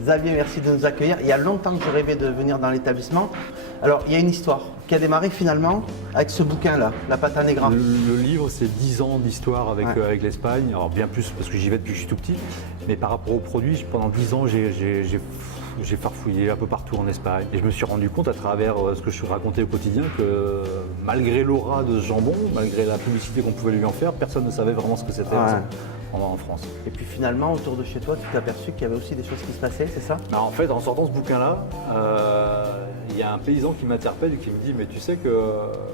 Xavier, merci de nous accueillir. Il y a longtemps que je rêvais de venir dans l'établissement. Alors, il y a une histoire qui a démarré finalement avec ce bouquin-là, La Pata Negra. Le livre, c'est 10 ans d'histoire avec, Ouais. avec l'Espagne. Alors bien plus parce que j'y vais depuis que je suis tout petit. Mais par rapport aux produits, pendant 10 ans, j'ai farfouillé un peu partout en Espagne. Et je me suis rendu compte à travers ce que je racontais au quotidien que malgré l'aura de ce jambon, malgré la publicité qu'on pouvait lui en faire, personne ne savait vraiment ce que c'était en France. Et puis finalement, autour de chez toi, tu t'es aperçu qu'il y avait aussi des choses qui se passaient, c'est ça? Alors, en fait, en sortant ce bouquin-là, il y a un paysan qui m'interpelle et qui me dit « Mais tu sais que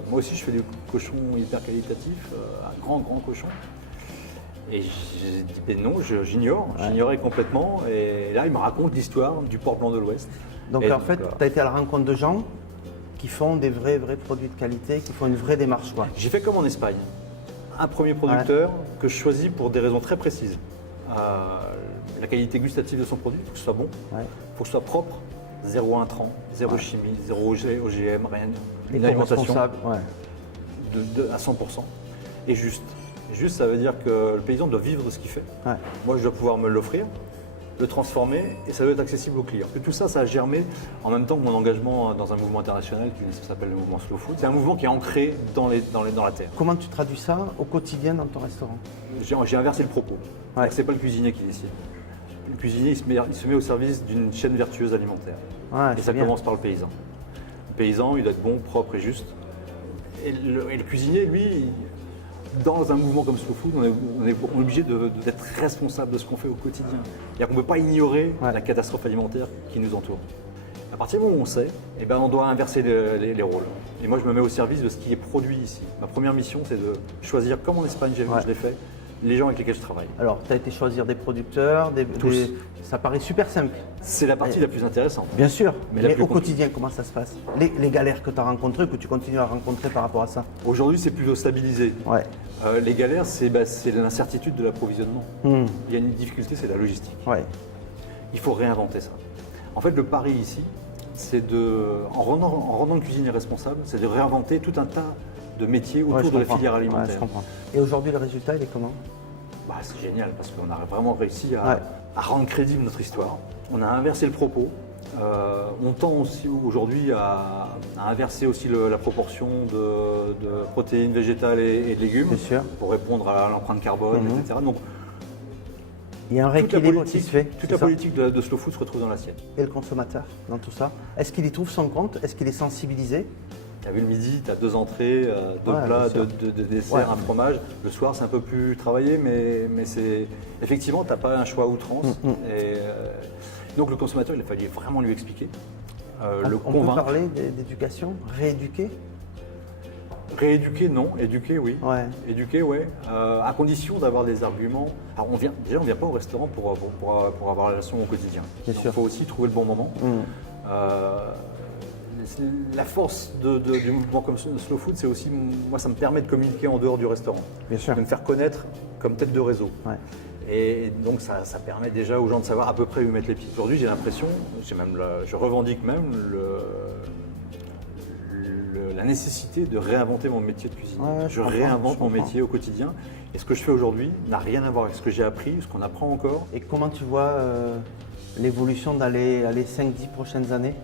moi aussi, je fais des cochons hyper qualitatifs, un grand cochon. » Et j'ai dit « Ben non, j'ignorais complètement. » Et là, il me raconte l'histoire du port blanc de l'Ouest. Donc Et en fait, tu as été à la rencontre de gens qui font des vrais produits de qualité, qui font une vraie démarche, quoi. J'ai fait comme en Espagne. Un premier producteur que je choisis pour des raisons très précises. La qualité gustative de son produit, il faut que ce soit bon, il faut que ce soit propre, zéro intrant, zéro chimie, zéro OGM, rien. Une alimentation à 100% et juste. Juste, ça veut dire que le paysan doit vivre de ce qu'il fait. Ouais. Moi, je dois pouvoir me l'offrir, le transformer et ça doit être accessible aux clients. Et tout ça, ça a germé en même temps que mon engagement dans un mouvement international qui s'appelle le mouvement Slow Food. C'est un mouvement qui est ancré dans la terre. Comment tu traduis ça au quotidien dans ton restaurant? J'ai inversé le propos. Ouais. C'est pas le cuisinier qui décide. Le cuisinier, il se met au service d'une chaîne vertueuse alimentaire. Ouais, et ça commence par le paysan. Le paysan, il doit être bon, propre et juste. Et le cuisinier, lui, dans un mouvement comme Slow Food, on est obligé d'être responsable de ce qu'on fait au quotidien. C'est-à-dire qu'on ne peut pas ignorer la catastrophe alimentaire qui nous entoure. À partir du moment où on sait, eh ben, on doit inverser les rôles. Et moi, je me mets au service de ce qui est produit ici. Ma première mission, c'est de choisir, comme en Espagne, je l'ai fait, les gens avec lesquels je travaille. Alors, tu as été choisir des producteurs, ça paraît super simple. C'est la partie la plus intéressante. Bien sûr, mais plus au quotidien, comment ça se passe? Les galères que tu as rencontrées, que tu continues à rencontrer par rapport à ça? Aujourd'hui, c'est plutôt stabilisé. Ouais. Les galères, c'est l'incertitude de l'approvisionnement. Il y a une difficulté, c'est la logistique. Ouais. Il faut réinventer ça. En fait, le pari ici, c'est en rendant cuisinier responsable, c'est de réinventer tout un tas de métiers autour de la filière alimentaire. Ouais, je comprends. Et aujourd'hui, le résultat, il est comment? C'est génial parce qu'on a vraiment réussi à rendre crédible notre histoire. On a inversé le propos. On tend aussi aujourd'hui à inverser aussi la proportion de protéines végétales et de légumes pour répondre à l'empreinte carbone, etc. Donc, il y a un rééquilibre qui se fait. Toute la politique de Slow Food se retrouve dans l'assiette. Et le consommateur dans tout ça? Est-ce qu'il y trouve son compte? Est-ce qu'il est sensibilisé? Tu as vu le midi, tu as 2 entrées, 2 plats, 2 desserts, un fromage. Le soir, c'est un peu plus travaillé, mais c'est effectivement, tu n'as pas un choix à outrance. Donc le consommateur, il a fallu vraiment lui expliquer, le convaincre. On peut parler d'éducation, rééduquer? Rééduquer, non. Éduquer, oui. Ouais. Éduquer, oui. À condition d'avoir des arguments. Alors on ne vient pas au restaurant pour avoir la leçon au quotidien. Il faut aussi trouver le bon moment. La force du mouvement comme Slow Food, c'est aussi, moi, ça me permet de communiquer en dehors du restaurant. Bien sûr. De me faire connaître comme tête de réseau. Ouais. Et donc ça permet déjà aux gens de savoir à peu près où mettre les pieds. Aujourd'hui, j'ai l'impression, je revendique même la nécessité de réinventer mon métier de cuisinier. Ouais, je réinvente mon métier au quotidien. Et ce que je fais aujourd'hui n'a rien à voir avec ce que j'ai appris, ce qu'on apprend encore. Et comment tu vois l'évolution dans les 5-10 prochaines années?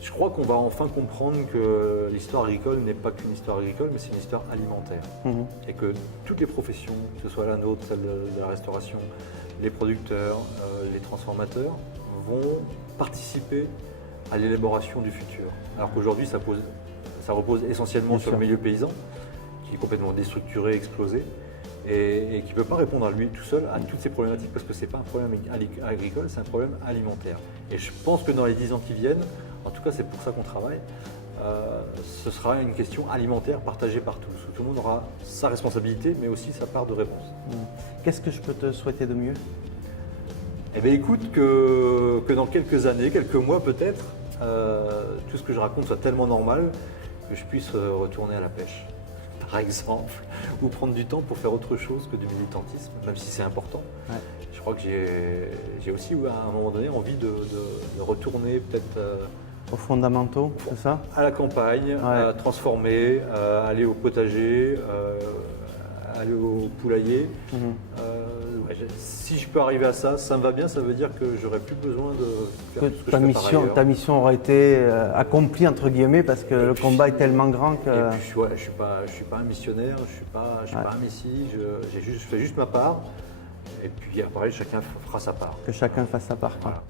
Je crois qu'on va enfin comprendre que l'histoire agricole n'est pas qu'une histoire agricole, mais c'est une histoire alimentaire. Et que toutes les professions, que ce soit la nôtre, celle de la restauration, les producteurs, les transformateurs, vont participer à l'élaboration du futur. Alors qu'aujourd'hui, ça repose essentiellement sur le milieu paysan, qui est complètement déstructuré, explosé, et qui ne peut pas répondre à lui tout seul à toutes ces problématiques, parce que ce n'est pas un problème agricole, c'est un problème alimentaire. Et je pense que dans les 10 ans qui viennent, en tout cas c'est pour ça qu'on travaille, ce sera une question alimentaire partagée par tous, où tout le monde aura sa responsabilité, mais aussi sa part de réponse. Qu'est-ce que je peux te souhaiter de mieux? Eh bien écoute, que dans quelques années, quelques mois peut-être, tout ce que je raconte soit tellement normal que je puisse retourner à la pêche, par exemple, ou prendre du temps pour faire autre chose que du militantisme, même si c'est important. Ouais. Je crois que j'ai aussi à un moment donné envie de retourner peut-être aux fondamentaux, c'est ça? À la campagne, à transformer, aller au potager, aller au poulailler, Si je peux arriver à ça, ça me va bien, ça veut dire que j'aurais plus besoin de faire tout ce que je fais par ailleurs. Ta mission aura été accomplie entre guillemets parce que le combat est tellement grand que. Et puis, je suis pas un missionnaire, je suis pas un messie, je fais juste ma part. Et puis après, chacun fera sa part. Que chacun fasse sa part. Voilà.